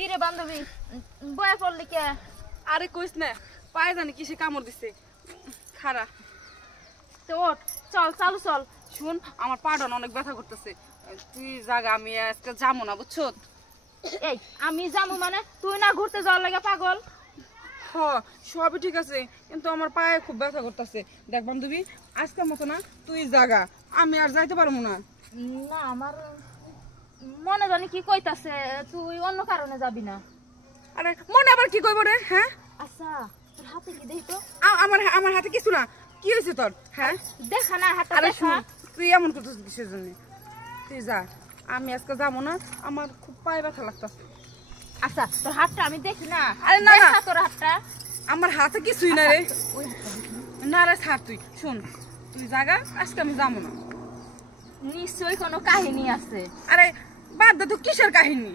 কি রে বান্ধবী বয়া পড়লি কে? আরে কইস না, পায়ে জানি কিসে কামড় দিছে। খারা তো ওঠ, চল চালু চল। শুন, আমার পাটা অনেক ব্যথা করতেছে। তুই জাগা, আমি আজকে যাবো না, বুঝছো? এই আমি যাবো মানে তুই না ঘুরতে যাওয়ার লাগে পাগল? হ, সবই ঠিক আছে, কিন্তু আমার পায়ে খুব ব্যথা করতেছে। দেখ বান্ধবী, আজকের মতো না, তুই জাগা, আমি আর যাইতে পারবো না। না আমার মনে জানি কি কইতাছে, তুই অন্য কারণে যাবি না। আরে মনে আবার কি কইব রে? হ্যাঁ, আচ্ছা তোর হাতে কি দেখি তো। আমার হাতে কিছু না। কি হয়েছে তোর? হ্যাঁ দেখা না হাতটা আরে দেখা। শুন, তুই এমন করতেছিস কিসের জন্য? তুই যা, আমি আজকে যাবো না, আমার খুব পায়ে ব্যথা লাগতেছে। আচ্ছা তোর হাতটা আমি দেখি না। আরে না, না। দেখা তোর হাতটা। আমার হাতে কিছুই না রে। ওই হাতটা দেখি। না রে, ছাড় তুই। শুন, তুই জাগা, আজকে আমি যাবো না। নিশ্চয়ই কোনো কাহিনী আছে। আরে বাদ দে তো, কিসের কাহিনী?